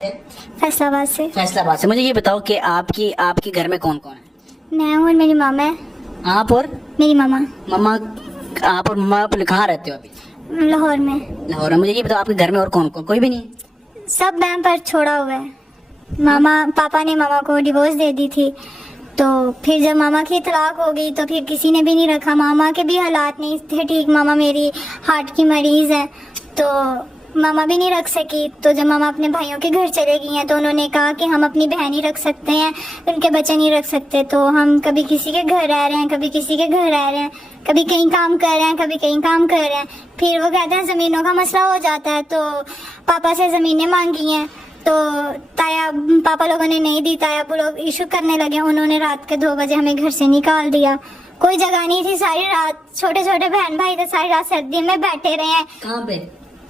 फैसलाबाद से। फैसलाबाद से। मुझे ये बताओ कि आपकी आपके घर में कौन कौन है? मैं हूँ और मेरी मामा है। आप और मेरी मामा मम्मा। आप और मम्मा आप कहाँ रहते हो अभी? लाहौर में। लाहौर में। मुझे ये बताओ आपके घर में और कौन कौन? कोई भी नहीं है? सब बहन पर छोड़ा हुआ है। मामा पापा ने मामा को डिवोर्स दे दी थी, तो फिर जब मामा की तलाक हो गई तो फिर किसी ने भी नहीं रखा। मामा के भी हालात नहीं थे ठीक, मामा मेरी हार्ट की मरीज है, तो मामा भी नहीं रख सकी। तो जब मामा अपने भाइयों के घर चले गई हैं तो उन्होंने कहा कि हम अपनी बहन ही रख सकते हैं, उनके बच्चे नहीं रख सकते। तो हम कभी किसी के घर रह रहे हैं, कभी किसी के घर रह रहे हैं, कभी कहीं काम कर रहे हैं, कभी कहीं काम कर रहे हैं। फिर वो कहते हैं ज़मीनों का मसला हो जाता है, तो पापा से ज़मीनें मांगी हैं, तो ताया पापा लोगों ने नहीं दी। ताया वो लोग इशू करने लगे, उन्होंने रात के 2 बजे हमें घर से निकाल दिया। कोई जगह नहीं थी, सारी रात छोटे छोटे बहन भाई थे, सारी रात सर्दी में बैठे रहे हैं। कहाँ पे?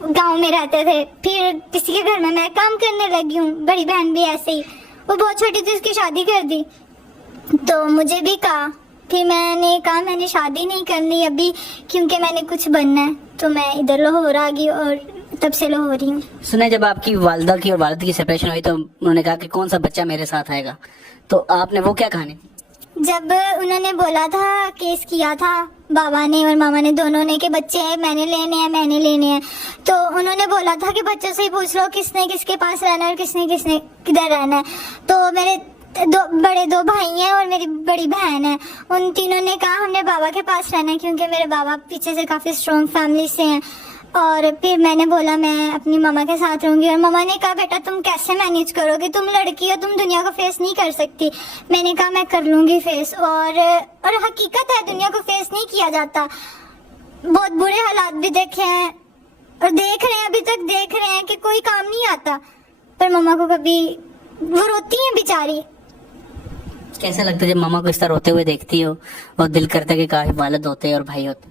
गांव में रहते थे। फिर किसी के घर में मैं काम करने लगी हूँ, बड़ी बहन भी ऐसे ही, वो बहुत छोटी थी, उसकी शादी कर दी। तो मुझे भी कहा, फिर मैंने कहा मैंने शादी नहीं करनी अभी क्योंकि मैंने कुछ बनना है, तो मैं इधर लाहौर आ गई और तब से लाहौर ही हूँ। सुना जब आपकी वालदा की और वालिद की सेपरेशन हुई तो उन्होंने कहा कि कौन सा बच्चा मेरे साथ आएगा, तो आपने वो क्या कहानी थी? जब उन्होंने बोला था, केस किया था बाबा ने और मामा ने दोनों ने कि बच्चे हैं मैंने लेने हैं, तो उन्होंने बोला था कि बच्चों से ही पूछ लो किसने किसके पास रहना है और किसने किसने किधर रहना है। तो मेरे बड़े 2 भाई हैं और मेरी बड़ी बहन है, उन तीनों ने कहा हमने बाबा के पास रहना है क्योंकि मेरे बाबा पीछे से काफ़ी स्ट्रॉन्ग फैमिली से हैं। और फिर मैंने बोला मैं अपनी मामा के साथ रहूंगी, और मामा ने कहा बेटा तुम कैसे मैनेज करोगे, तुम लड़की हो, तुम दुनिया को फेस नहीं कर सकती। मैंने कहा मैं कर लूंगी फेस, और हकीकत है दुनिया को फेस नहीं किया जाता। बहुत बुरे हालात भी देखे हैं और देख रहे हैं, अभी तक देख रहे हैं कि कोई काम नहीं आता, पर मामा को कभी वो रोती है बेचारी। कैसा लगता है जब मामा को इस तरह रोते हुए देखती हो और दिल करता है कि काश वालिद होते और भाई होते?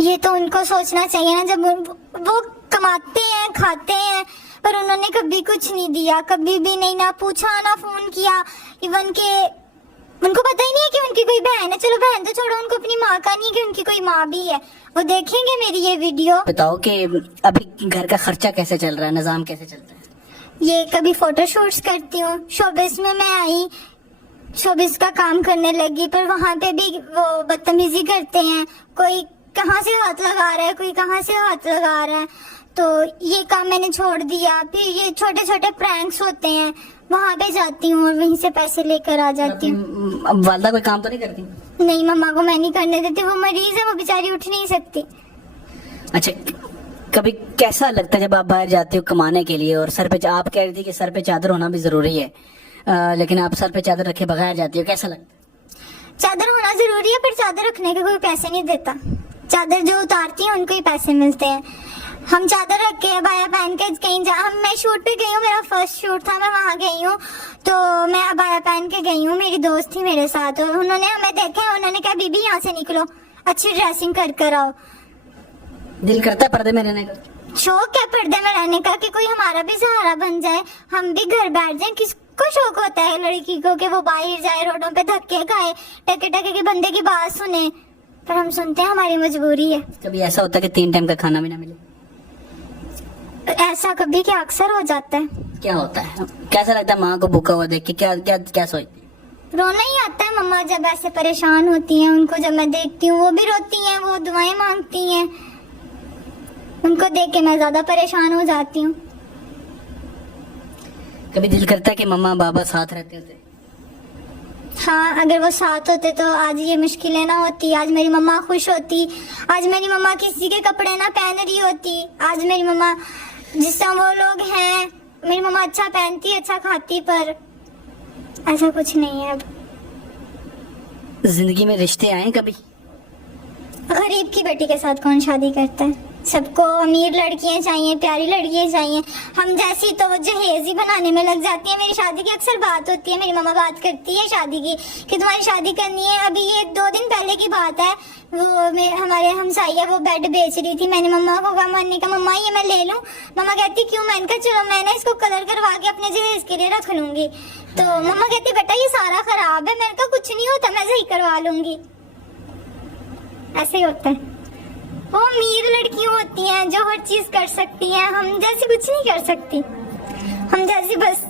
ये तो उनको सोचना चाहिए ना, जब वो कमाते हैं खाते हैं, पर उन्होंने कभी कुछ नहीं दिया, कभी भी नहीं, ना पूछा ना फोन किया। इवन के उनको पता ही नहीं है कि उनकी कोई बहन है। चलो बहन तो छोड़ो, उनको अपनी माँ का नहीं कि उनकी कोई माँ भी है। वो देखेंगे मेरी ये वीडियो। बताओ कि अभी घर का खर्चा कैसे चल रहा है, निजाम कैसे चलता है? ये कभी फोटोशूट्स करती हूँ, शोबिस में मैं आई, शोबिस का काम करने लगी, पर वहाँ पे भी वो बदतमीजी करते हैं, कोई कहाँ से हाथ लगा रहा है, कोई कहाँ से हाथ लगा रहा है, तो ये काम मैंने छोड़ दिया। फिर ये छोटे छोटे प्रैंक्स होते हैं, वहाँ पे जाती हूँ और वहीं से पैसे लेकर आ जाती हूँ। अब वालदा कोई काम तो नहीं करती? नहीं, मम्मा को मैं नहीं करने देती, वो मरीज है, वो बेचारी उठ नहीं सकती। अच्छा, कभी कैसा लगता है जब आप बाहर जाते हो कमाने के लिए और सर पे, आप कह रही थी कि सर पे चादर होना भी जरूरी है, लेकिन आप सर पे चादर रखे बगैर जाती हो, कैसा लगता है? चादर होना जरूरी है, पर चादर रखने के कोई पैसे नहीं देता। चादर जो उतारती है उनको ही पैसे मिलते हैं। हम चादर रख के अबाया पहन के कहीं मैं शूट पे गई हूँ, मेरा फर्स्ट शूट था, मैं वहाँ गई हूँ, तो मैं अबाया पहन के गई हूँ, मेरी दोस्त थी मेरे साथ, और उन्होंने हमें देखा, उन्होंने कहा बीबी यहाँ से निकलो, अच्छी ड्रेसिंग कर आओ। दिल करता है पर्दे में रहने का? शौक है पर्दे में रहने का कि कोई हमारा भी सहारा बन जाए, हम भी घर बैठ जाए। किसको शौक होता है लड़की को कि वो बाहर जाए, रोडों पे धक्के खाए, टके टके के बंदे की बात सुने, पर हम सुनते हैं, हमारी मजबूरी है। कभी ऐसा होता है कि 3 टाइम का खाना भी ना मिले? ऐसा कभी क्या अक्सर हो जाता है। क्या होता है, कैसा लगता है माँ को भूखा हुआ देख के, क्या क्या क्या सोचती? रोना ही आता है। मम्मा जब ऐसे परेशान होती हैं, उनको जब मैं देखती हूँ, वो भी रोती हैं, वो दुआएं मांगती हैं, उनको देख के मैं ज्यादा परेशान हो जाती हूँ। कभी दिल करता है कि मम्मा बाबा साथ रहते होते? हाँ, अगर वो साथ होते तो आज ये मुश्किलें ना होती, आज मेरी मम्मा खुश होती, आज मेरी मम्मा किसी के कपड़े ना पहन रही होती, आज मेरी मम्मा जिस तरह वो लोग हैं, मेरी मम्मा अच्छा पहनती, अच्छा खाती, पर ऐसा कुछ नहीं है अब। जिंदगी में रिश्ते आए कभी? गरीब की बेटी के साथ कौन शादी करता है? सबको अमीर लड़कियां चाहिए, प्यारी लड़कियां चाहिए, हम जैसी तो वो जहेज ही बनाने में लग जाती है। मेरी शादी की अक्सर बात होती है, मेरी मम्मा बात करती है शादी की कि तुम्हारी शादी करनी है। अभी ये 2 दिन पहले की बात है, वो हमारे हमसाइया वो बेड बेच रही थी, मैंने मम्मा को कहा, मैंने कहा मम्मा ये मैं ले लूं? मम्मा कहती क्यों? मैंने कहा चलो मैं ना इसको कलर करवा के अपने जहेज के लिए रख लूंगी। तो मम्मा कहती बेटा ये सारा खराब है। मैंने कहा कुछ नहीं होता, मैं सही करवा लूंगी। ऐसे ही होता है। वो अमीर लड़कियां होती हैं जो हर चीज कर सकती हैं, हम जैसे कुछ नहीं कर सकती। हम जैसे बस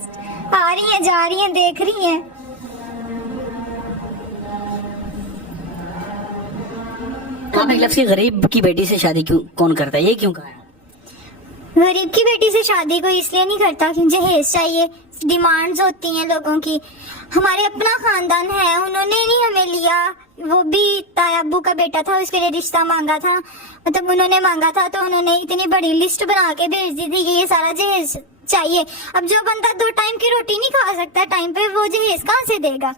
आ रही हैं, जा रही हैं, देख रही हैं। आप एक लफ्ज़ की गरीब की बेटी से शादी क्यों कौन करता है, ये क्यों कहा है? गरीब की बेटी से शादी कोई इसलिए नहीं करता कि जहेज चाहिए, डिमांड्स होती हैं लोगों की। हमारे अपना खानदान है, उन्होंने नहीं हमें लिया, वो भी ताया अब्बू का बेटा था, उसके लिए रिश्ता मांगा था, मतलब उन्होंने मांगा था तो उन्होंने इतनी बड़ी लिस्ट बना के भेज दी थी कि ये सारा जहेज चाहिए। अब जो बंदा 2 टाइम की रोटी नहीं खा सकता टाइम पे, वो जहेज कहाँ से देगा?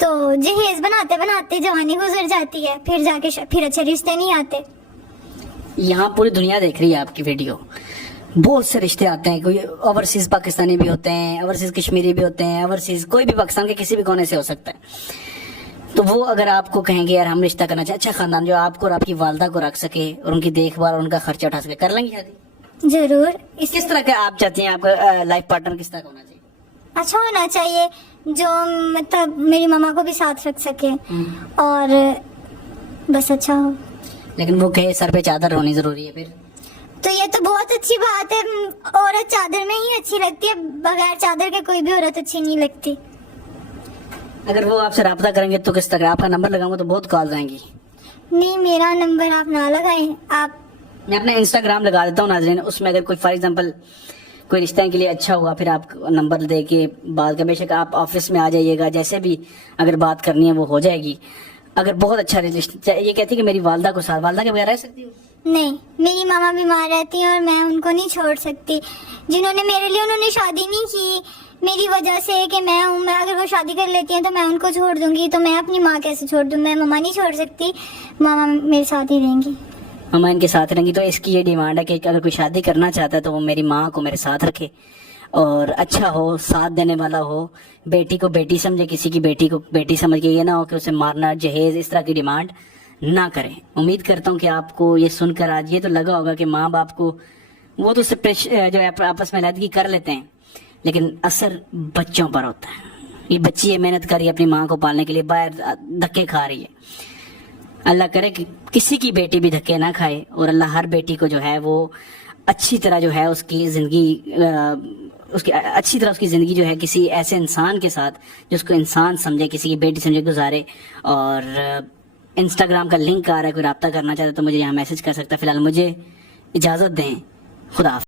तो जहेज बनाते बनाते जवानी गुजर जाती है, फिर जाके फिर अच्छे रिश्ते नहीं आते। यहाँ पूरी दुनिया देख रही है आपकी वीडियो, बहुत से रिश्ते आते हैं, कोई ओवरसीज पाकिस्तानी भी होते हैं, ओवरसीज कश्मीरी भी होते हैं, ओवरसीज कोई भी पाकिस्तान के किसी भी कोने से हो सकता है। तो वो अगर आपको कहेंगे यार हम रिश्ता करना चाहिए, अच्छा खानदान जो आपको और आपकी वालदा को रख सके और उनकी देखभाल और उनका खर्चा उठा सके, कर लेंगे शादी? जरूर। किस तरह का आप चाहती हैं आपका लाइफ पार्टनर किस तरह का होना चाहिए? अच्छा होना चाहिए, जो मतलब मेरी मामा को भी साथ रख सके और बस अच्छा हो। लेकिन वो कहे सर पे चादर होनी जरूरी है, फिर तो ये तो बहुत अच्छी बात है, औरत चादर में ही अच्छी लगती है, बगैर चादर के कोई भी औरत अच्छी नहीं लगती। अगर वो आपसे राब्ता करेंगे तो किस तरह? आपका नंबर लगाऊंगा तो बहुत कॉल आएंगी। नहीं, मेरा नंबर आप ना लगाएं, आप मैं अपना इंस्टाग्राम लगा देता हूँ नाज़रीन, उसमें अगर कोई फॉर एग्जांपल कोई रिश्ते के लिए अच्छा हुआ, फिर आप नंबर दे के बात कर, बेशक आप ऑफिस में आ जाइएगा, जैसे भी अगर बात करनी है वो हो जाएगी। अगर बहुत अच्छा रिलेशन, ये कहती है कि मेरी वालदा को साथ, वालदा के बगैर रह सकती हो? नहीं, मेरी मामा बीमार रहती है और मैं उनको नहीं छोड़ सकती। जिन्होंने मेरे लिए, उन्होंने शादी नहीं की मेरी वजह से कि मैं हूँ, मैं अगर वो शादी कर लेती हैं तो मैं उनको छोड़ दूंगी, तो मैं अपनी माँ कैसे छोड़ दूँ? मैं मामा नहीं छोड़ सकती, मामा मेरे साथ ही रहेंगी। मामा इनके साथ रहेंगी। तो इसकी ये डिमांड है कि अगर कोई शादी करना चाहता है तो वो मेरी माँ को मेरे साथ रखे और अच्छा हो, साथ देने वाला हो, बेटी को बेटी समझे, किसी की बेटी को बेटी समझ के ये ना हो कि उसे मारना, जहेज, इस तरह की डिमांड ना करें। उम्मीद करता हूँ कि आपको ये सुनकर आज ये तो लगा होगा कि माँ बाप को वो तो जो है आपस में लड़की कर लेते हैं, लेकिन असर बच्चों पर होता है। ये बच्ची है, मेहनत कर रही है अपनी माँ को पालने के लिए, बाहर धक्के खा रही है। अल्लाह करे कि किसी की बेटी भी धक्के ना खाए और अल्लाह हर बेटी को जो है वो अच्छी तरह जो है उसकी जिंदगी अच्छी तरह उसकी ज़िंदगी जो है किसी ऐसे इंसान के साथ जिसको इंसान समझे, किसी की बेटी समझे, गुजारे। और इंस्टाग्राम का लिंक आ रहा है, कोई रब्ता करना चाहता है तो मुझे यहाँ मैसेज कर सकता है। फिलहाल मुझे इजाज़त दें, खुदा हाफ़िज़।